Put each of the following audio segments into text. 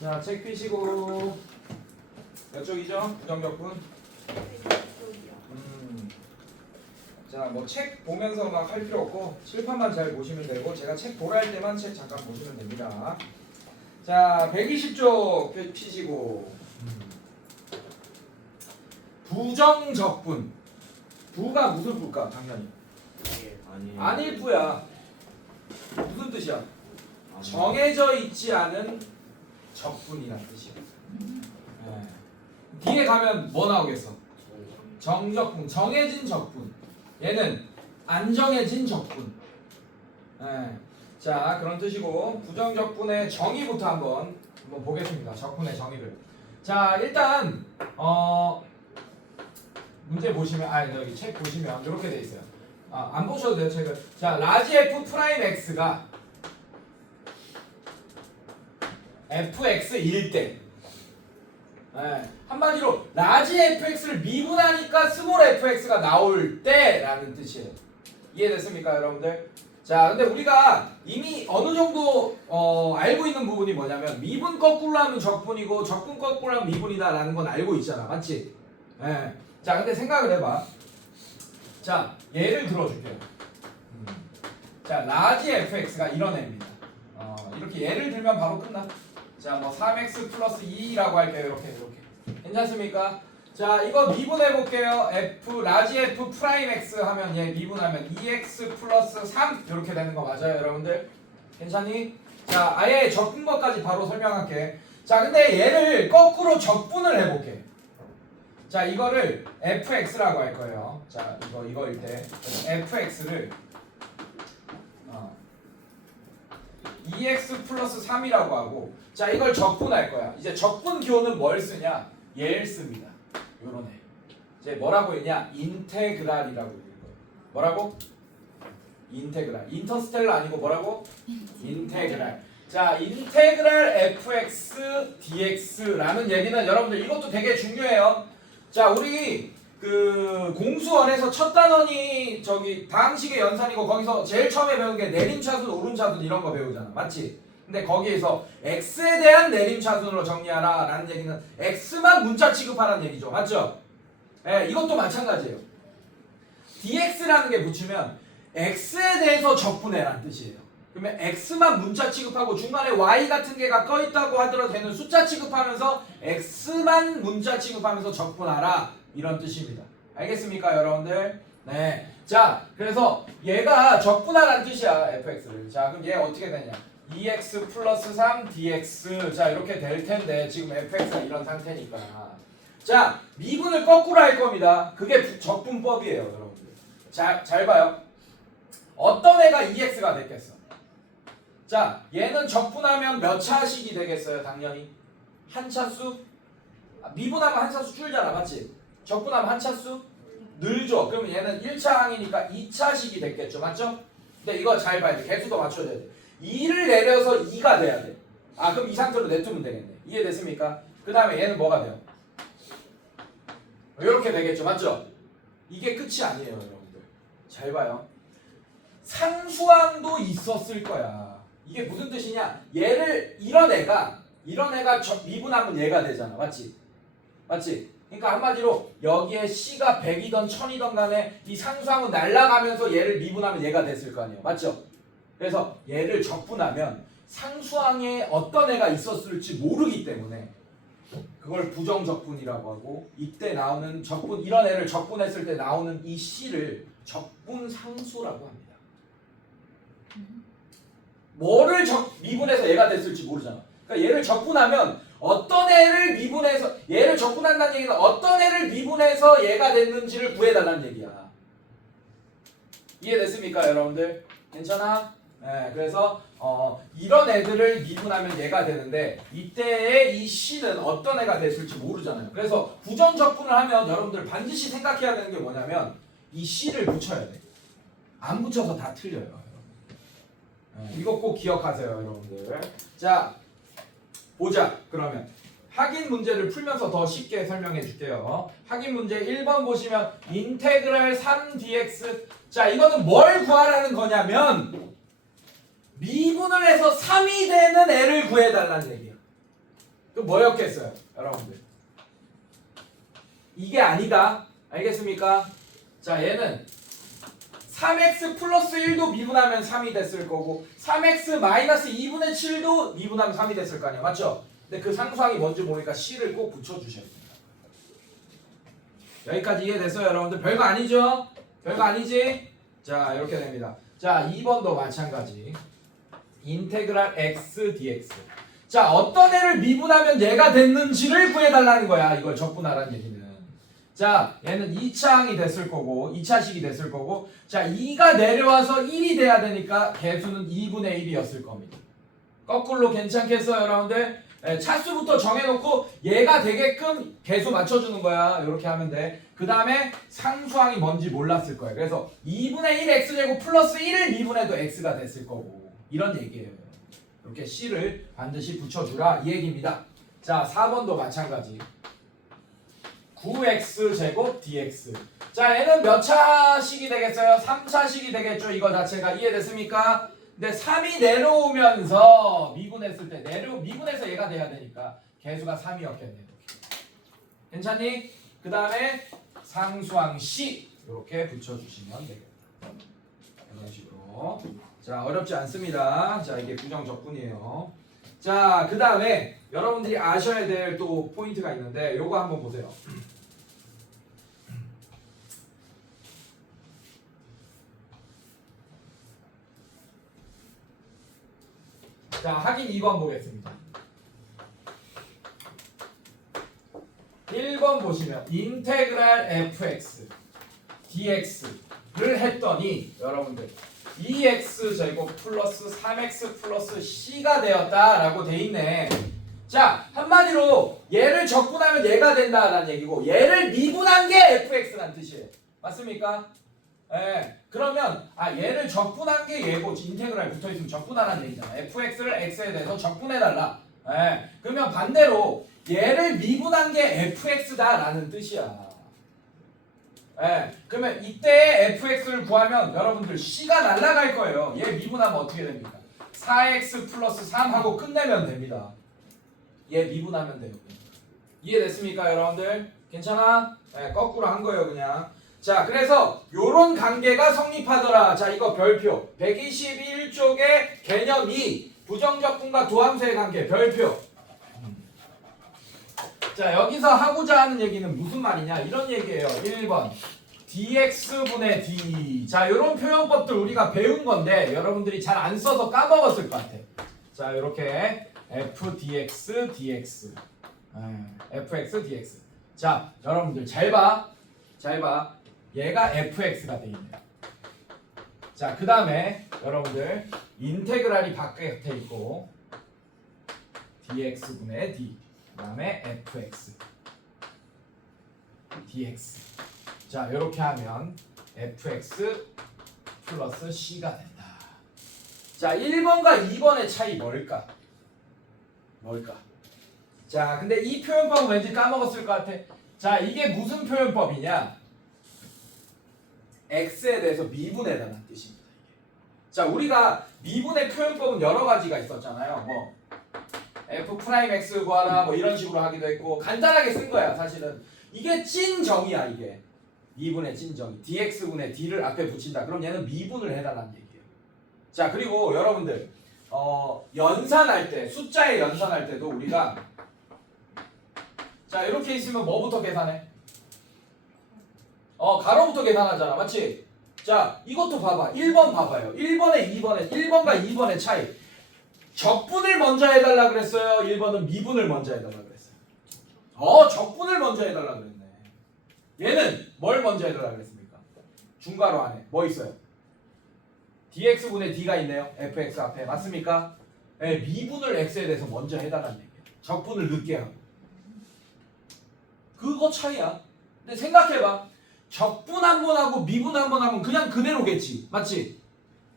자, 책 펴시고 몇 쪽이죠? 부정적분. 자, 뭐 책 보면서 막 할 필요 없고 칠판만 잘 보시면 되고 제가 책 보라 할 때만 책 잠깐 보시면 됩니다. 자, 120쪽 펴시고 부정적분. 부가 무슨 부일까? 당연히 안일부야. 무슨 뜻이야? 정해져 있지 않은 적분이라는 뜻이야. 네. 뒤에 가면 뭐 나오겠어? 정적분, 정해진 적분. 얘는 안 정해진 적분. 네. 자, 그런 뜻이고 부정적분의 정의부터 한번 보겠습니다. 적분의 정의를. 자, 일단 문제 보시면 여기 책 보시면 이렇게 돼 있어요. 안 보셔도 돼요, 책을. 자, 라지 F 프라임 X가 fx일 때, 한마디로 라지 fx를 미분하니까 스몰 fx가 나올 때라는 뜻이에요. 이해됐습니까, 여러분들? 자, 근데 우리가 이미 어느 정도 알고 있는 부분이 뭐냐면 미분 거꾸로 하면 적분이고 적분 거꾸로 하면 미분이다라는 건 알고 있잖아, 맞지? 자, 근데 생각을 해봐. 자, 예를 들어줄게요. 자, 라지 fx가 이런 애입니다. 이렇게 예를 들면 바로 끝나. 자, 뭐 3x 플러스 2라고 할게요. 이렇게. 괜찮습니까? 자, 이거 미분해 볼게요. 라지 f 프라임 x 하면 얘 미분하면 2x 플러스 3 이렇게 되는 거 맞아요, 여러분들? 괜찮니? 자, 아예 적분법까지 바로 설명할게. 자, 근데 얘를 거꾸로 적분을 해볼게. 자, 이거를 fx라고 할 거예요. 자, 이거일 때 fx를 2x 플러스 3이라고 하고, 자, 이걸 적분할 거야. 이제 적분 기호는 뭘 쓰냐? 얘를 씁니다. 요런 애. 이제 뭐라고 했냐? 인테그랄이라고 읽을 거예요. 뭐라고? 인테그랄. 인터스텔라 아니고 뭐라고? 인테그랄. 자, 인테그랄 fx dx라는 얘기는 여러분들 이것도 되게 중요해요. 자, 우리 그 공수원에서 첫 단원이 저기 다항식의 연산이고 거기서 제일 처음에 배운 게 내림차순, 오름차순 이런 거 배우잖아, 맞지? 근데 거기에서 x에 대한 내림차순으로 정리하라 라는 얘기는 x만 문자 취급하라는 얘기죠, 맞죠? 이것도 마찬가지예요. dx라는 게 붙이면 x에 대해서 적분해라는 뜻이에요. 그러면 x만 문자 취급하고 중간에 y 같은 게가 꺼있다고 하더라도 걔는 숫자 취급하면서 x만 문자 취급하면서 적분하라 이런 뜻입니다. 알겠습니까, 여러분들? 네. 자, 그래서 얘가 적분하라는 뜻이야, fx를. 자, 그럼 얘 어떻게 되냐? 2x 플러스 3 dx. 자, 이렇게 될 텐데 지금 fx가 이런 상태니까. 자, 미분을 거꾸로 할 겁니다. 그게 적분법이에요, 여러분들. 잘 봐요. 어떤 애가 2x가 됐겠어? 자, 얘는 적분하면 몇 차식이 되겠어요, 당연히? 한 차수? 미분하면 한 차수 줄잖아, 맞지? 적분하면 한 차수? 늘죠. 그러면 얘는 1차 항이니까 2차식이 됐겠죠, 맞죠? 근데 이거 잘 봐야 돼. 개수도 맞춰줘야 돼. 2를 내려서 2가 돼야 돼. 그럼 이 상태로 내두면 되겠네. 이해됐습니까? 그 다음에 얘는 뭐가 돼요? 이렇게 되겠죠, 맞죠? 이게 끝이 아니에요, 여러분들. 잘 봐요. 상수항도 있었을 거야. 이게 무슨 뜻이냐? 얘를 이런 애가 미분하면 얘가 되잖아, 맞지? 그러니까 한마디로 여기에 C가 100이던 1000이던 간에 이 상수항은 날아가면서 얘를 미분하면 얘가 됐을 거 아니에요, 맞죠? 그래서 얘를 적분하면 상수항에 어떤 애가 있었을지 모르기 때문에 그걸 부정적분이라고 하고, 이때 나오는 적분, 이런 애를 적분했을 때 나오는 이 C를 적분상수라고 합니다. 뭐를 미분해서 얘가 됐을지 모르잖아. 그러니까 얘를 적분하면 어떤 애를 미분해서, 얘를 적분한다는 얘기는 어떤 애를 미분해서 얘가 됐는지를 구해달라는 얘기야. 이해됐습니까, 여러분들? 괜찮아? 네, 그래서 이런 애들을 미분하면 얘가 되는데 이때의 이 C는 어떤 애가 됐을지 모르잖아요. 그래서 부정적분을 하면 여러분들 반드시 생각해야 되는 게 뭐냐면 이 C를 붙여야 돼. 안 붙여서 다 틀려요. 이거 꼭 기억하세요, 여러분들. 자, 보자. 그러면 확인 문제를 풀면서 더 쉽게 설명해 줄게요. 확인 문제 1번 보시면 인테그랄 3dx. 자, 이거는 뭘 구하라는 거냐면 미분을 해서 3이 되는 애를 구해달라는 얘기야. 그럼 뭐였겠어요 여러분들? 이게 아니다. 알겠습니까? 자 얘는 3x 플러스 1도 미분하면 3이 됐을 거고 3x 마이너스 2분의 7도 미분하면 3이 됐을 거 아니야. 맞죠? 근데 그 상수항이 뭔지 모르니까 C를 꼭 붙여주셔야 됩니다. 여기까지 이해됐어요 여러분들? 별거 아니죠? 별거 아니지? 자 이렇게 됩니다. 자 2번도 마찬가지. 인테그랄 x dx. 자 어떤 애를 미분하면 얘가 됐는지를 구해달라는 거야. 이걸 적분하라는 얘기는. 자 얘는 2차항이 됐을 거고 2차식이 됐을 거고 자 2가 내려와서 1이 돼야 되니까 개수는 2분의 1이었을 겁니다. 거꾸로 괜찮겠어요 여러분들? 네, 차수부터 정해놓고 얘가 되게끔 개수 맞춰주는 거야. 이렇게 하면 돼. 그 다음에 상수항이 뭔지 몰랐을 거예요. 그래서 2분의 1 x제곱 플러스 1을 미분해도 x가 됐을 거고 이런 얘기예요. 이렇게 c를 반드시 붙여주라 이 얘기입니다. 자 4번도 마찬가지. 9x제곱 dx. 자 얘는 몇 차식이 되겠어요? 3차식이 되겠죠. 이거 자체가 이해됐습니까? 근데 3이 내려오면서 미분했을 때 미분해서 얘가 돼야 되니까 개수가 3이었겠네. 괜찮니? 그 다음에 상수항 C 이렇게 붙여주시면 되겠다. 이런 식으로. 자 어렵지 않습니다. 자 이게 부정적분이에요. 자 그 다음에 여러분들이 아셔야 될 또 포인트가 있는데 요거 한번 보세요. 자 확인 2번 보겠습니다. 1번 보시면 인테그랄 fx dx를 했더니 여러분들 2x제곱 플러스 3x 플러스 c가 되었다라고 돼 있네. 자 한마디로 얘를 적분하면 얘가 된다라는 얘기고 얘를 미분한 게 fx라는 뜻이에요. 맞습니까? 예. 그러면 얘를 적분한 게 얘고 인테그랄 붙어있으면 적분하라는 얘기잖아. fx를 x에 대해서 적분해달라. 예. 그러면 반대로 얘를 미분한 게 fx다라는 뜻이야. 예. 그러면 이때 fx를 구하면 여러분들 c가 날아갈 거예요. 얘 미분하면 어떻게 됩니까? 4x 플러스 3 하고 끝내면 됩니다. 얘 미분하면 돼요. 이해됐습니까 여러분들? 괜찮아? 예, 거꾸로 한 거예요 그냥. 자 그래서 요런 관계가 성립하더라. 자 이거 별표 121쪽의 개념 2 부정적분과 도함수의 관계 별표. 자 여기서 하고자 하는 얘기는 무슨 말이냐 이런 얘기예요. 1번 dx분의 d. 자 요런 표현법들 우리가 배운 건데 여러분들이 잘 안 써서 까먹었을 것 같아. 자 이렇게 f dx dx fx dx. 자 여러분들 잘 봐. 얘가 fx가 돼 있네요. 자, 그 다음에 여러분들 인테그랄이 밖에 있고 dx분의 d 그 다음에 fx dx. 자, 이렇게 하면 fx 플러스 c가 된다. 자, 1번과 2번의 차이 뭘까? 자, 근데 이 표현법은 왠지 까먹었을 것 같아. 자, 이게 무슨 표현법이냐? x에 대해서 미분해달라는 뜻입니다. 자, 우리가 미분의 표현법은 여러 가지가 있었잖아요. 뭐 f'(x) 구하라 뭐 이런 식으로 하기도 했고 간단하게 쓴 거야. 사실은 이게 찐정이야. 이게 미분의 찐정이. dx분의 d를 앞에 붙인다. 그럼 얘는 미분을 해달라는 얘기예요. 자, 그리고 여러분들 연산할 때 숫자에 연산할 때도 우리가 자 이렇게 있으면 뭐부터 계산해? 가로부터 계산하잖아. 맞지? 자, 이것도 봐봐. 1번 봐봐요. 1번과 2번의 차이. 적분을 먼저 해달라 그랬어요. 1번은 미분을 먼저 해달라 그랬어요. 적분을 먼저 해달라 그랬네. 얘는 뭘 먼저 해달라 그랬습니까? 중괄호 안에 뭐 있어요? dx분의 d가 있네요. fx 앞에. 맞습니까? 네, 미분을 x에 대해서 먼저 해달라는 얘기예요. 적분을 늦게 하고. 그거 차이야. 근데 생각해봐. 적분 한 번 하고 미분 한 번 하면 그냥 그대로겠지. 맞지?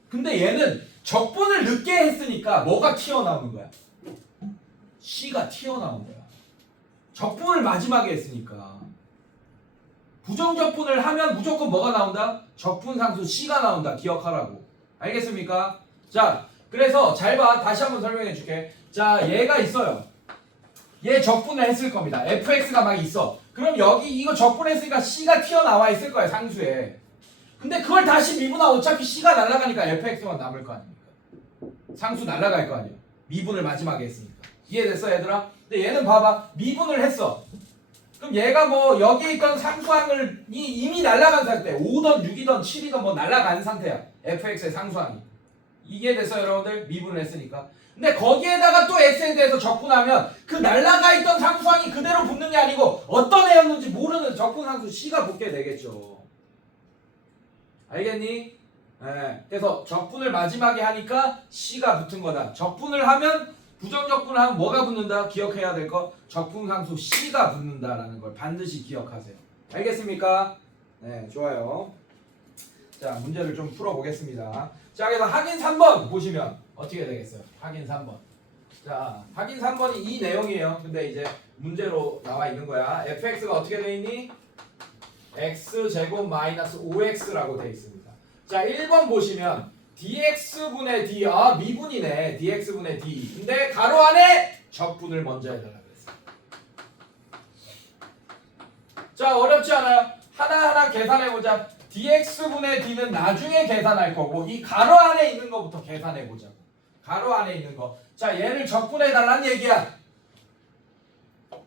근데 얘는 적분을 늦게 했으니까 뭐가 튀어나오는 거야? C가 튀어나온 거야. 적분을 마지막에 했으니까. 부정적분을 하면 무조건 뭐가 나온다? 적분상수 C가 나온다. 기억하라고. 알겠습니까? 자, 그래서 잘 봐. 다시 한번 설명해 줄게. 자, 얘가 있어요. 얘 적분을 했을 겁니다. fx가 막 있어. 그럼 여기 이거 적분했으니까 c가 튀어나와 있을 거예요, 상수에. 근데 그걸 다시 미분하면 어차피 c가 날아가니까 fx만 남을 거 아닙니까? 상수 날아갈 거 아니에요. 미분을 마지막에 했으니까. 이해됐어, 얘들아? 근데 얘는 봐봐. 미분을 했어. 그럼 얘가 뭐 여기 있던 상수항을 이미 날아간 상태. 5든 6이든 7이든 뭐 날아간 상태야. fx의 상수항이. 이해됐어, 여러분들? 미분을 했으니까. 근데 거기에다가 또 x에 대해서 적분하면 그 날아가 있던 상수항이 그대로 붙는 게 아니고 어떤 애였는지 모르는 적분상수 c가 붙게 되겠죠. 알겠니? 네. 그래서 적분을 마지막에 하니까 c가 붙은 거다. 적분을 하면 부정적분을 하면 뭐가 붙는다? 기억해야 될 거. 적분상수 c가 붙는다라는 걸 반드시 기억하세요. 알겠습니까? 네, 좋아요. 자, 문제를 좀 풀어보겠습니다. 자, 그래서 확인 3번 보시면 어떻게 되겠어요? 확인 3번. 자, 확인 3번이 이 내용이에요. 근데 이제 문제로 나와 있는 거야. fx가 어떻게 돼 있니? x제곱 마이너스 5x라고 돼 있습니다. 자, 1번 보시면 dx분의 d, 아 미분이네. dx분의 d. 근데 가로 안에 적분을 먼저 해달라고 그랬어요. 자, 어렵지 않아요? 하나하나 계산해보자. dx분의 d는 나중에 계산할 거고 이 가로 안에 있는 거부터 계산해보자고. 가로 안에 있는 거. 자, 얘를 적분해달라는 얘기야.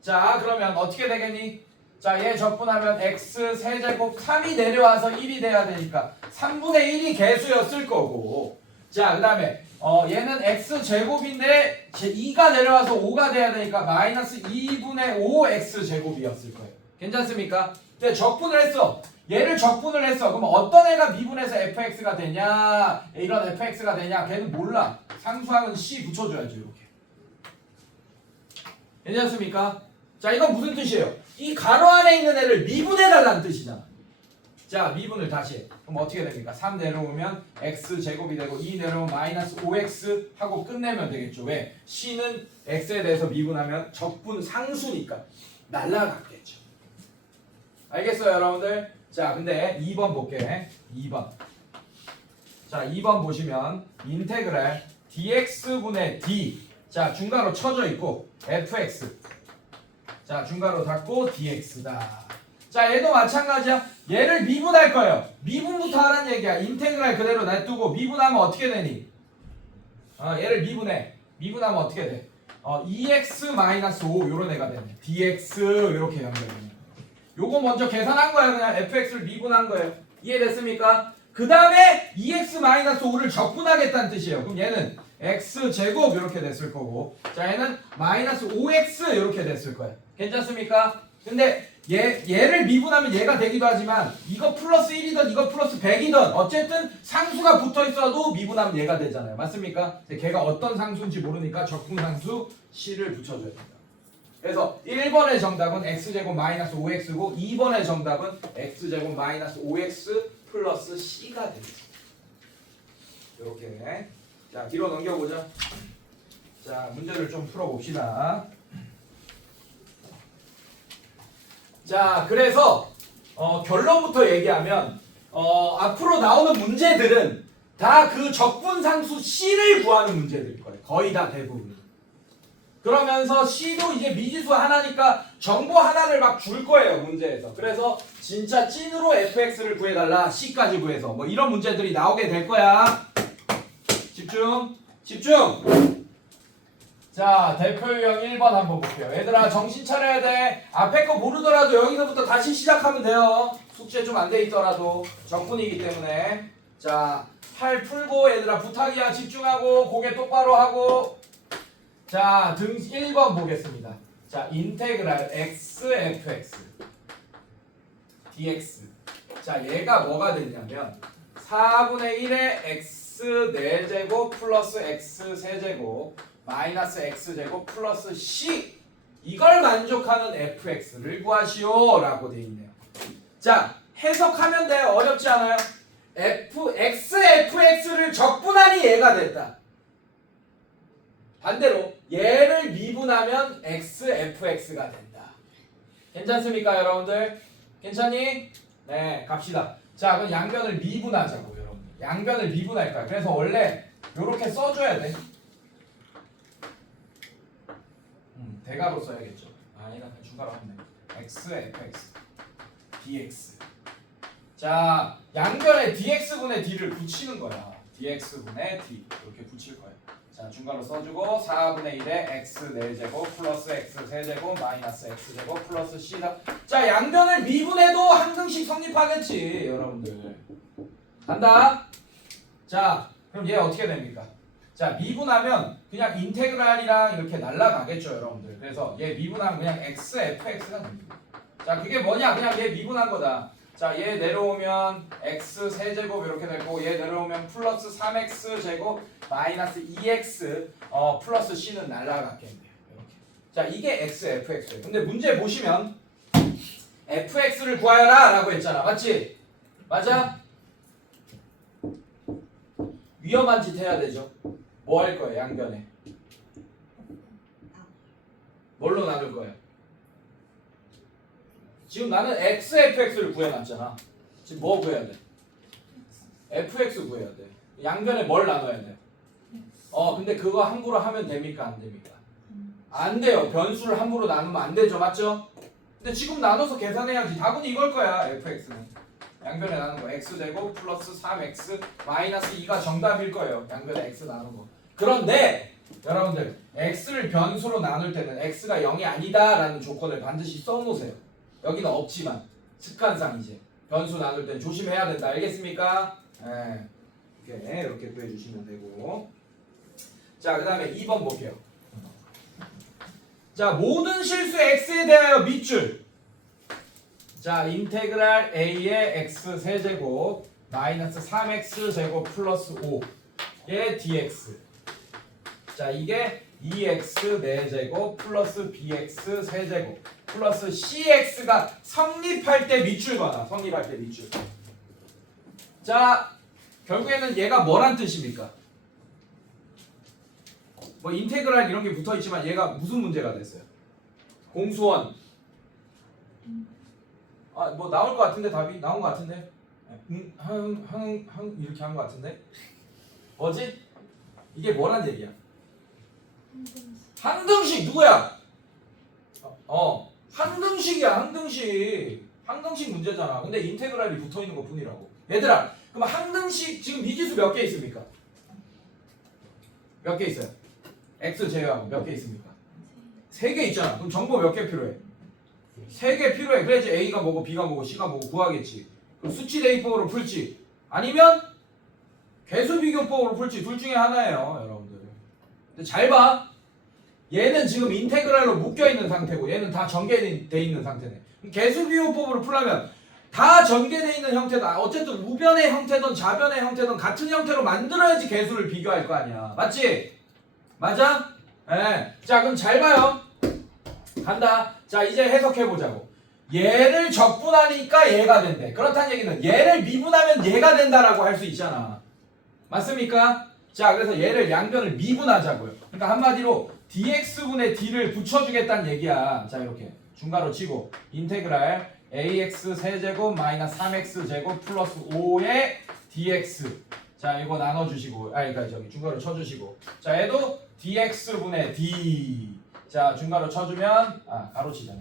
자, 그러면 어떻게 되겠니? 자, 얘 적분하면 x 세제곱 3이 내려와서 1이 돼야 되니까 3분의 1이 개수였을 거고. 자, 그 다음에 얘는 x 제곱인데 2가 내려와서 5가 돼야 되니까 마이너스 2분의 5 x 제곱이었을 거예요. 괜찮습니까? 근데 적분을 했어. 얘를 적분을 했어. 그럼 어떤 애가 미분해서 fx가 되냐? 이런 fx가 되냐? 걔는 몰라. 상수항은 c 붙여줘야죠. 이렇게. 괜찮습니까? 자, 이건 무슨 뜻이에요? 이 가로 안에 있는 애를 미분해달라는 뜻이잖아. 자, 미분을 다시 해. 그럼 어떻게 됩니까? 3 내려오면 x제곱이 되고 2 내려오면 마이너스 5x 하고 끝내면 되겠죠. 왜? c는 x에 대해서 미분하면 적분 상수니까 날라갔겠죠. 알겠어요, 여러분들? 자, 근데 2번 볼게. 2번. 자, 2번 보시면 인테그랄 dx분의 d. 자, 중괄호 쳐져 있고 fx. 자, 중괄호 닫고 dx다. 자, 얘도 마찬가지야. 얘를 미분할 거예요. 미분부터 하라는 얘기야. 인테그랄 그대로 놔두고 미분하면 어떻게 되니? 얘를 미분해. 미분하면 어떻게 돼? 2x-5 요런 애가 되네. dx 이렇게 연결되네. 요거 먼저 계산한 거야. 그냥 fx를 미분한 거예요. 이해됐습니까? 그 다음에 2x-5를 적분하겠다는 뜻이에요. 그럼 얘는 x제곱 이렇게 됐을 거고, 자, 얘는 마이너스 5x 이렇게 됐을 거예요. 괜찮습니까? 근데 얘를 미분하면 얘가 되기도 하지만 이거 플러스 1이든 이거 플러스 100이든 어쨌든 상수가 붙어 있어도 미분하면 얘가 되잖아요. 맞습니까? 근데 걔가 어떤 상수인지 모르니까 적분상수 c를 붙여줘야 된다. 그래서 1번의 정답은 x제곱 마이너스 5x고 2번의 정답은 x제곱 마이너스 5x 플러스 c가 되겠습니다. 이렇게. 자, 뒤로 넘겨보자. 자, 문제를 좀 풀어봅시다. 자, 그래서 결론부터 얘기하면 앞으로 나오는 문제들은 다 그 적분상수 c를 구하는 문제들일 거예요. 거의 다 대부분. 그러면서 c도 이제 미지수 하나니까 정보 하나를 막 줄 거예요, 문제에서. 그래서 진짜 찐으로 fx를 구해달라, c까지 구해서 뭐 이런 문제들이 나오게 될 거야. 집중! 집중! 자, 대표 유형 1번 한번 볼게요. 얘들아, 정신 차려야 돼. 앞에 거 모르더라도 여기서부터 다시 시작하면 돼요. 숙제 좀 안 돼 있더라도. 적분이기 때문에. 자, 팔 풀고 얘들아 부탁이야. 집중하고 고개 똑바로 하고. 자, 등 1번 보겠습니다. 자, 인테그랄 xfx dx. 자, 얘가 뭐가 되냐면 4분의 1의 x 4제곱 플러스 x 세제곱 마이너스 x제곱 플러스 c, 이걸 만족하는 fx를 구하시오 라고 돼 있네요. 자, 해석하면 돼요. 어렵지 않아요? xfx를 적분하니 얘가 됐다. 반대로 얘를 미분하면 xfx가 된다. 괜찮습니까, 여러분들? 괜찮니? 네, 갑시다. 자, 그럼 양변을 미분하자고, 여러분. 양변을 미분할 거야. 그래서 원래 요렇게 써줘야 돼. 대괄호 써야겠죠. 아니다, 중괄호 하면 돼. x fx dx. 자, 양변에 dx분의 d를 붙이는 거야. dx분의 d 이렇게 붙일 거야. 자, 중괄호 써주고 4분의 1에 x 4제곱 플러스 x 세제곱 마이너스 x제곱 플러스 c다. 자, 양변을 미분해도 한 등씩 성립하겠지, 여러분들. 간다. 자, 그럼 얘 어떻게 됩니까? 자, 미분하면 그냥 인테그랄이랑 이렇게 날라가겠죠, 여러분들. 그래서 얘 미분하면 그냥 x fx가 됩니다. 자, 그게 뭐냐? 그냥 얘 미분한 거다. 자, 얘 내려오면 x 세제곱 이렇게 될 거고, 얘 내려오면 플러스 3x 제곱 마이너스 2x 플러스 c는 날라갔겠네요. 이렇게. 자, 이게 x fx예요. 근데 문제 보시면 fx를 구하여라 라고 했잖아. 맞지? 맞아? 위험한 짓 해야 되죠. 뭐 할 거예요, 양변에? 뭘로 나눌 거예요? 지금 나는 x fx를 구해놨잖아. 지금 뭐 구해야 돼? fx 구해야 돼. 양변에 뭘 나눠야 돼? 근데 그거 함부로 하면 됩니까? 안 됩니까? 안 돼요. 변수를 함부로 나누면 안 되죠. 맞죠? 근데 지금 나눠서 계산해야지. 답은 이걸 거야, fx는. 양변에 나눈 거 x제곱 플러스 3x 마이너스 2가 정답일 거예요. 양변에 x 나눈 거. 그런데 여러분들 x를 변수로 나눌 때는 x가 0이 아니다 라는 조건을 반드시 써놓으세요. 여기는 없지만 습관상 이제 변수 나눌 땐 조심해야 된다. 알겠습니까? 이렇게 구해주시면 되고. 자, 그 다음에 2번 볼게요. 자, 모든 실수 x에 대하여 밑줄. 자, 인테그랄 a의 x 세제곱 마이너스 3x 제곱 플러스 5의 dx. 자, 이게 2x 4제곱 플러스 bx 세제곱 플러스 cx가 성립할 때 밑줄 봐라. 성립할 때 밑줄. 자, 결국에는 얘가 뭐란 뜻입니까? 뭐 인테그랄 이런 게 붙어 있지만 얘가 무슨 문제가 됐어요? 공수원. 뭐 나올 것 같은데 답이 나온 것 같은데. 이렇게 한 것 같은데. 뭐지? 이게 뭐란 얘기야? 항등식 누구야? 항등식이야, 항등식. 항등식 문제잖아. 근데 인테그랄이 붙어 있는 것 뿐이라고. 얘들아, 그럼 항등식 지금 미지수 몇 개 있습니까? 몇 개 있어요? x 제외하고 몇 개 있습니까? 3개 있잖아. 그럼 정보 몇 개 필요해? 3개 필요해. 그래야지 a가 뭐고 b가 뭐고 c가 뭐고 구하겠지. 그럼 수치 대입법으로 풀지. 아니면 개수 비교법으로 풀지. 둘 중에 하나예요, 여러분들. 근데 잘 봐. 얘는 지금 인테그랄로 묶여있는 상태고 얘는 다 전개돼 있는 상태네. 개수 비교법으로 풀려면 다 전개돼 있는 형태다. 어쨌든 우변의 형태든 좌변의 형태든 같은 형태로 만들어야지 개수를 비교할 거 아니야. 맞지? 맞아? 네. 자, 그럼 잘 봐요. 간다. 자, 이제 해석해 보자고. 얘를 적분하니까 얘가 된대. 그렇다는 얘기는 얘를 미분하면 얘가 된다라고 할 수 있잖아. 맞습니까? 자, 그래서 얘를 양변을 미분하자고요. 그러니까 한마디로 dx분의 d를 붙여주겠다는 얘기야. 자, 이렇게 중괄호 치고 인테그랄 ax 세제곱 마이너스 3x 제곱 플러스 5의 dx. 자, 이거 나눠주시고, 그러니까 저기 중괄호 쳐주시고. 자, 얘도 dx분의 d. 자, 중괄호 쳐주면 가로치잖아.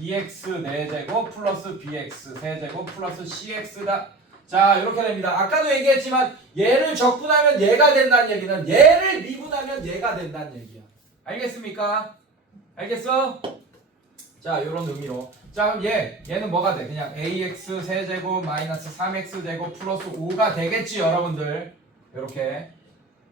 2x 4제곱 플러스 bx 세제곱 플러스 cx다. 자, 이렇게 됩니다. 아까도 얘기했지만 얘를 적분하면 얘가 된다는 얘기는 얘를 미분하면 얘가 된다는 얘기야. 알겠습니까? 알겠어? 자, 이런 의미로. 자, 그럼 얘는 뭐가 돼? 그냥 ax 세제곱 마이너스 3x 제곱 플러스 5가 되겠지, 여러분들. 이렇게.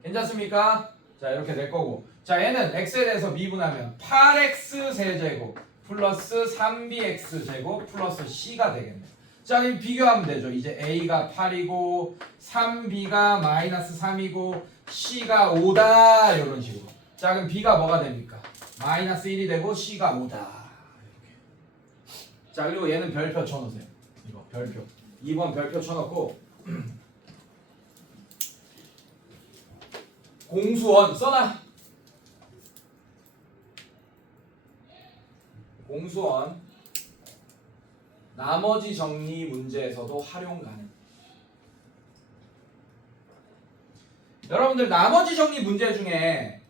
괜찮습니까? 자, 이렇게 될 거고. 자, 얘는 x에 대해서 미분하면 8x 세제곱 플러스 3bx 제곱 플러스 c가 되겠네. 자, 그럼 비교하면 되죠. 이제 a가 8이고 3b가 마이너스 3이고 c가 5다. 이런 식으로. 자, 그럼 b가 뭐가 됩니까? 마이너스 1이 되고 c가 5다. 이렇게. 자, 그리고 얘는 별표 쳐놓으세요. 이거 별표. 2번 별표 쳐놓고 공수원 써놔. 공수원 나머지 정리 문제에서도 활용 가능. 여러분들 나머지 정리 문제 중에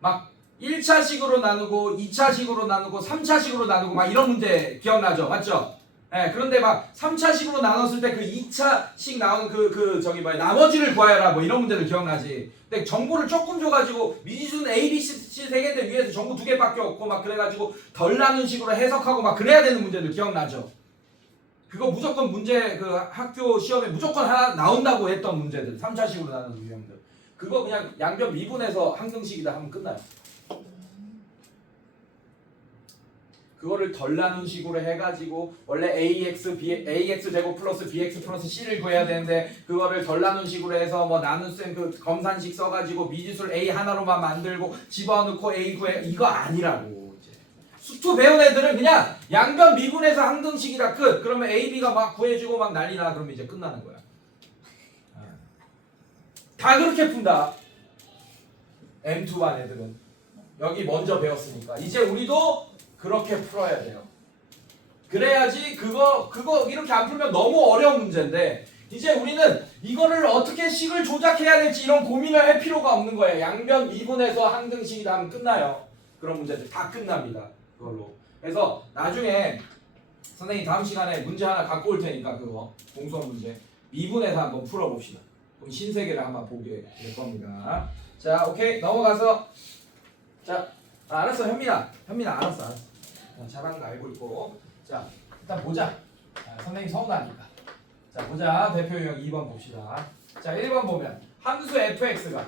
막 1차식으로 나누고 2차식으로 나누고 3차식으로 나누고 막 이런 문제 기억나죠? 맞죠? 예, 그런데 막 3차식으로 나눴을 때 그 2차식 나오는 나머지를 구하여라 뭐 이런 문제들 기억나지? 근데 정보를 조금 줘가지고 미지수는 A, B, C 세 개인데 위에서 정보 2개밖에 없고 막 그래가지고 덜 나눈 식으로 해석하고 막 그래야 되는 문제들 기억나죠? 그거 무조건 문제 그 학교 시험에 무조건 하나 나온다고 했던 문제들 3차식으로 나누는 유형들 그거 그냥 양변 미분해서 항등식이다 하면 끝나요. 그거를 덜 나눈 식으로 해가지고 원래 ax 제곱 플러스 bx 플러스 c를 구해야 되는데 그거를 덜 나눈 식으로 해서 뭐 나눗셈 그 검산식 써가지고 미지수를 a 하나로만 만들고 집어넣고 a 구해 이거 아니라고. 이제 수투 배운 애들은 그냥 양변 미분해서 항등식이다 끝. 그러면 a, b가 막 구해주고 막 난리나 그러면 이제 끝나는 거야. 다 그렇게 푼다. M2반 애들은 여기 먼저 배웠으니까 이제 우리도 그렇게 풀어야 돼요. 그래야지 그거 이렇게 안 풀면 너무 어려운 문제인데 이제 우리는 이거를 어떻게 식을 조작해야 될지 이런 고민을 할 필요가 없는 거예요. 양변 미분해서 항등식이다 하면 끝나요. 그런 문제들 다 끝납니다. 그걸로. 그래서 나중에 선생님 다음 시간에 문제 하나 갖고 올 테니까 그거 공수학 문제 미분해서 한번 풀어봅시다. 그럼 신세계를 한번 보게 될 겁니다. 자, 오케이 넘어가서 자, 알았어 현민아 알았어. 잘하는 거 알고 있고 자 일단 보자. 선생님 서운하니까 자 보자. 대표 유형 2번 봅시다. 자 1번 보면 함수 fx가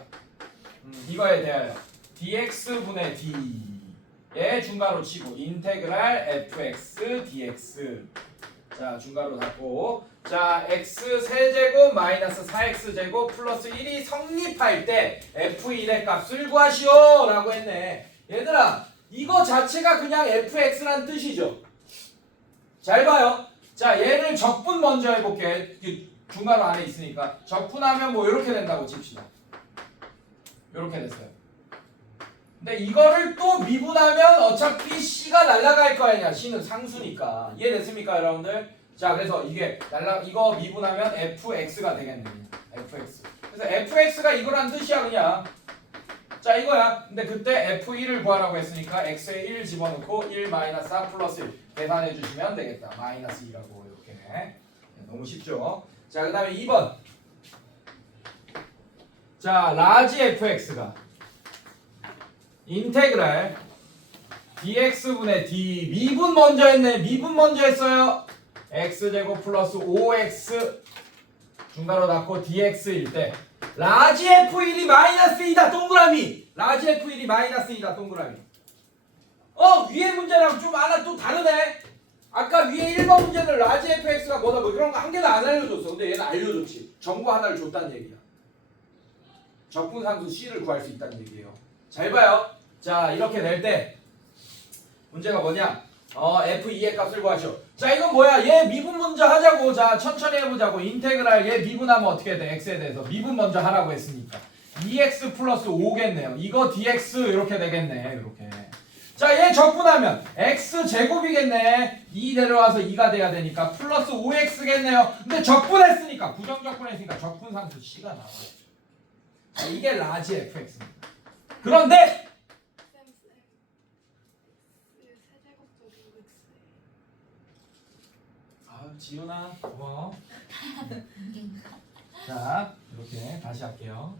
이거에 대하여 dx분의 d의 중괄호 치고 인테그랄 fx dx 자 중괄호 닫고 자 x 세제곱 마이너스 4x제곱 플러스 1이 성립할 때 f1의 값을 구하시오 라고 했네. 얘들아 이거 자체가 그냥 fx란 뜻이죠. 잘 봐요. 자 얘를 적분 먼저 해볼게. 중괄호 안에 있으니까 적분하면 뭐 이렇게 된다고 칩시다. 이렇게 됐어요. 근데 이거를 또 미분하면 어차피 c가 날아갈 거 아니야. c는 상수니까. 이해됐습니까 여러분들? 자 그래서 이거 미분하면 fx가 되겠네. fx. 그래서 fx가 이거란 뜻이야 그냥. 자 이거야. 근데 그때 f1을 구하라고 했으니까 x에 1 집어넣고 1 마이너스 4 플러스 1 계산해 주시면 되겠다. 마이너스 2라고 이렇게. 너무 쉽죠? 자 그 다음에 2번. 자 라지 fx가 인테그랄 dx분의 d 미분 먼저 했네. 미분 먼저 했어요. x제곱 플러스 5x 중괄호 닫고 dx일 때 라지 f1이 마이너스 2다 동그라미. 라지 f1이 마이너스 2다 동그라미. 위에 문제랑 좀 하나 또 다르네. 아까 위에 1번 문제는 라지 fx가 뭐다 뭐 그런 거 한 개도 안 알려줬어. 근데 얘는 알려줬지. 정보 하나를 줬다는 얘기야. 적분상수 c를 구할 수 있다는 얘기예요. 잘 봐요. 자 이렇게 될 때 문제가 뭐냐? f2의 값을 구하시오. 자 이건 뭐야? 얘 미분 먼저 하자고. 자 천천히 해보자고. 인테그랄 얘 미분하면 어떻게 돼? x에 대해서 미분 먼저 하라고 했으니까 2x 플러스 5겠네요. 이거 dx 이렇게 되겠네. 이렇게. 자 얘 적분하면 x 제곱이겠네. 2 내려와서 2가 돼야 되니까 플러스 5x겠네요. 근데 적분했으니까 부정적분했으니까 적분상수 c가 나와요. 자, 이게 라지 fx입니다. 그런데 지훈아 고마워. 자 이렇게 다시 할게요.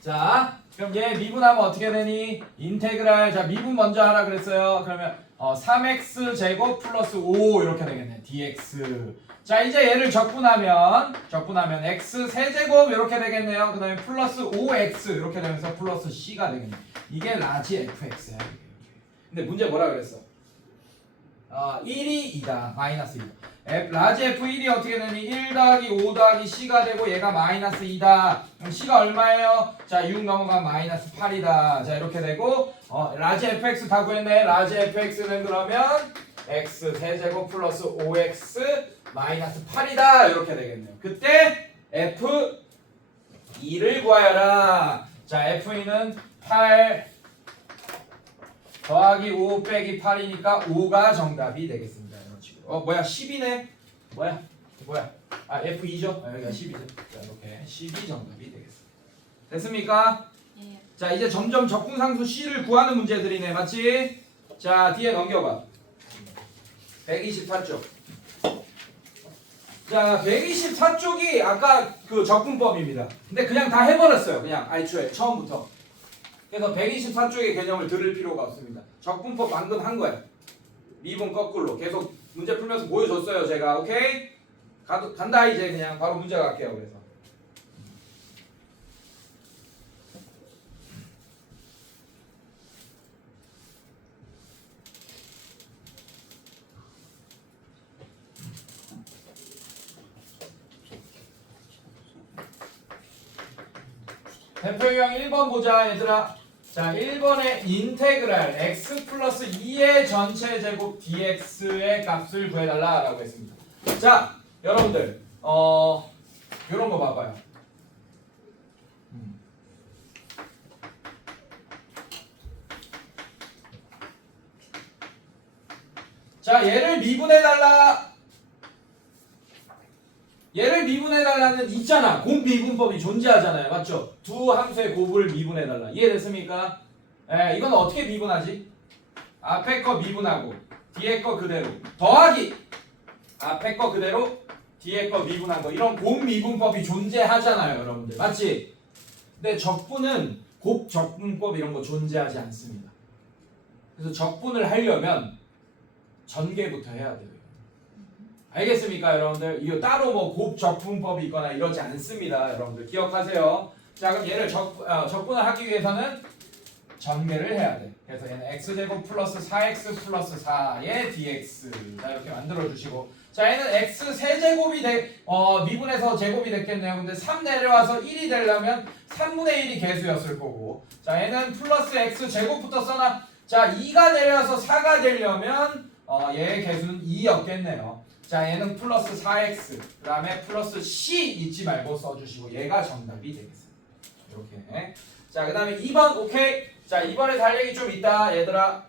자 그럼 얘 미분하면 어떻게 되니? 인테그랄 자 미분 먼저 하라 그랬어요. 그러면 3x 제곱 플러스 5 이렇게 되겠네. dx. 자 이제 얘를 적분하면 x 세제곱 이렇게 되겠네요. 그 다음에 플러스 5x 이렇게 되면서 플러스 c가 되겠네. 이게 라지 fx야. 근데 문제 뭐라 그랬어? 1이 2다. 마이너스 2다. 라지 F1이 어떻게 되니? 1 더하기 5 더하기 C가 되고 얘가 마이너스 2다. 그럼 C가 얼마예요? 자, 6 넘어가면 마이너스 8이다. 자, 이렇게 되고 라지 FX 다 구했네. 라지 FX는 그러면 X 세제곱 플러스 5X 마이너스 8이다. 이렇게 되겠네요. 그때 F2를 구하여라. 자, F2는 8 더하기 5 빼기 8이니까 5가 정답이 되겠습니다. 이런 식으로. 뭐야 10이네. 뭐야 F2죠? 여기가 10이죠. 자 이렇게 10이 정답이 되겠습니다. 됐습니까? 예. 자 이제 점점 적분상수 C를 구하는 문제들이네. 맞지? 자 뒤에 넘겨봐. 124쪽. 자 124쪽이 아까 그 적분법입니다. 근데 그냥 다 해버렸어요. 그냥 애초에 처음부터. 그래서 124쪽의 개념을 들을 필요가 없습니다. 적분법 방금 한 거예요. 미분 거꾸로 계속 문제 풀면서 보여줬어요 제가. 오케이? 간다 이제 그냥 바로 문제 갈게요. 그래서 대표유형 1번 보자 얘들아. 자 1번에 인테그랄 x 플러스 2의 전체 제곱 dx의 값을 구해달라 라고 했습니다. 자 여러분들 요런 거 봐봐요. 자 얘를 미분해달라. 얘를 미분해달라는 있잖아. 곱미분법이 존재하잖아요. 맞죠? 두 함수의 곱을 미분해달라. 이해됐습니까? 이건 어떻게 미분하지? 앞에 거 미분하고 뒤에 거 그대로 더하기 앞에 거 그대로 뒤에 거 미분한 거. 이런 곱미분법이 존재하잖아요. 여러분들. 맞지? 근데 적분은 곱적분법 이런 거 존재하지 않습니다. 그래서 적분을 하려면 전개부터 해야 돼요. 알겠습니까 여러분들? 이거 따로 뭐 곱적분법이 있거나 이러지 않습니다. 여러분들 기억하세요. 자 그럼 얘를 적분을 하기 위해서는 전개를 해야 돼. 그래서 얘는 x제곱 플러스 4x 플러스 4의 dx. 자 이렇게 만들어주시고, 자 얘는 x 세제곱이 미분해서 제곱이 됐겠네요. 근데 3 내려와서 1이 되려면 3분의 1이 개수였을 거고, 자 얘는 플러스 x 제곱부터 써놔. 자 2가 내려와서 4가 되려면 얘의 개수는 2였겠네요. 자 얘는 플러스 4x 그 다음에 플러스 c 잊지 말고 써주시고 얘가 정답이 되겠습니다. 이렇게. 자 그 다음에 2번 오케이. 자 이번에 달력이 좀 있다 얘들아.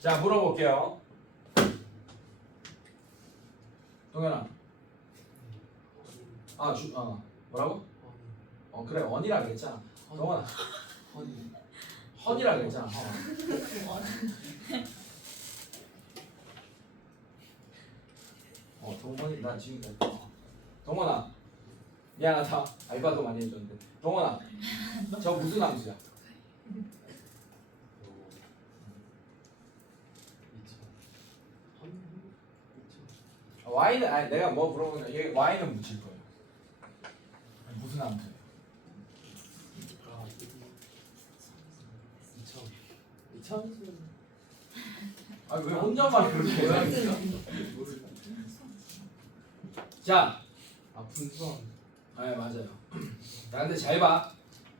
자 물어볼게요. 동현아. 뭐라고? 그래 언이라 그랬잖아. 동현아. 헌이라 그랬잖아. 동원이 나 지금 동원아 미안하다. 알바도 많이 해줬는데 동원아 저 무슨 함수야? y는 아니 내가 뭐 물어보냐 얘 y는 묻힐 거예요. 무슨 함수야? 왜 혼자만 그렇게 해요? 자, 분수함. 맞아요. 자, 근데 잘 봐.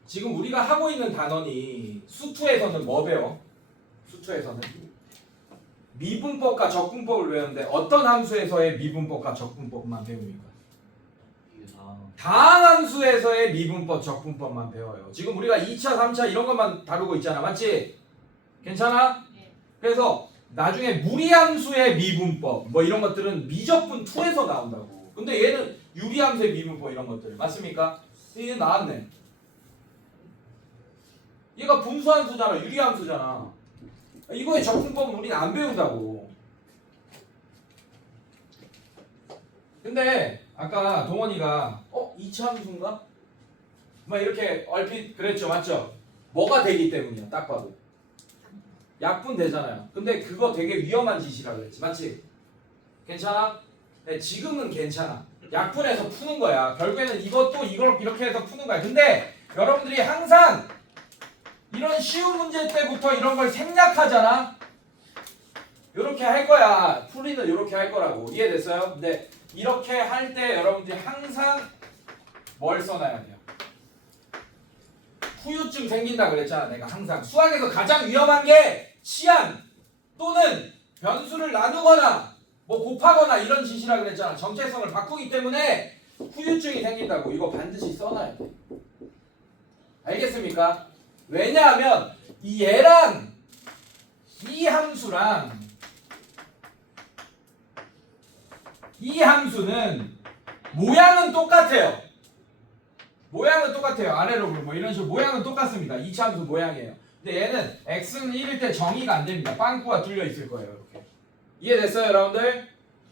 지금 우리가 하고 있는 단원이 수투에서는 뭐 배워? 수투에서는 미분법과 적분법을 배우는데 어떤 함수에서의 미분법과 적분법만 배웁니까? 다항함수에서의 미분법, 적분법만 배워요. 지금 우리가 2차, 3차 이런 것만 다루고 있잖아. 맞지? 괜찮아? 네. 그래서 나중에 무리함수의 미분법 뭐 이런 것들은 미적분 2에서 나온다고. 근데 얘는 유리함수의 미분법 이런 것들 맞습니까? 얘 나왔네. 얘가 분수함수잖아. 유리함수잖아. 이거의 적분법은 우리는 안 배운다고. 근데 아까 동원이가 2차 함수인가? 막 이렇게 얼핏 그랬죠. 맞죠? 뭐가 되기 때문이야. 딱 봐도. 약분 되잖아요. 근데 그거 되게 위험한 짓이라 그랬지. 맞지? 괜찮아? 네, 지금은 괜찮아. 약분해서 푸는 거야. 결국에는 이것도 이걸 이렇게 해서 푸는 거야. 근데 여러분들이 항상 이런 쉬운 문제 때부터 이런 걸 생략하잖아. 이렇게 할 거야. 풀이는 이렇게 할 거라고. 이해됐어요? 근데 이렇게 할 때 여러분들이 항상 뭘 써놔야 돼요? 후유증 생긴다 그랬잖아. 내가 항상 수학에서 가장 위험한 게 치안 또는 변수를 나누거나 뭐 곱하거나 이런 짓이라 그랬잖아. 정체성을 바꾸기 때문에 후유증이 생긴다고. 이거 반드시 써놔야 돼. 알겠습니까? 왜냐하면 이 얘랑 이 함수랑 이 함수는 모양은 똑같아요. 모양은 똑같아요. 아래로 뭐 이런 식으로 모양은 똑같습니다. 이차함수 모양이에요. 근데 얘는 x는 1일 때 정의가 안 됩니다. 빵꾸가 뚫려 있을 거예요. 이렇게. 이해됐어요, 여러분들?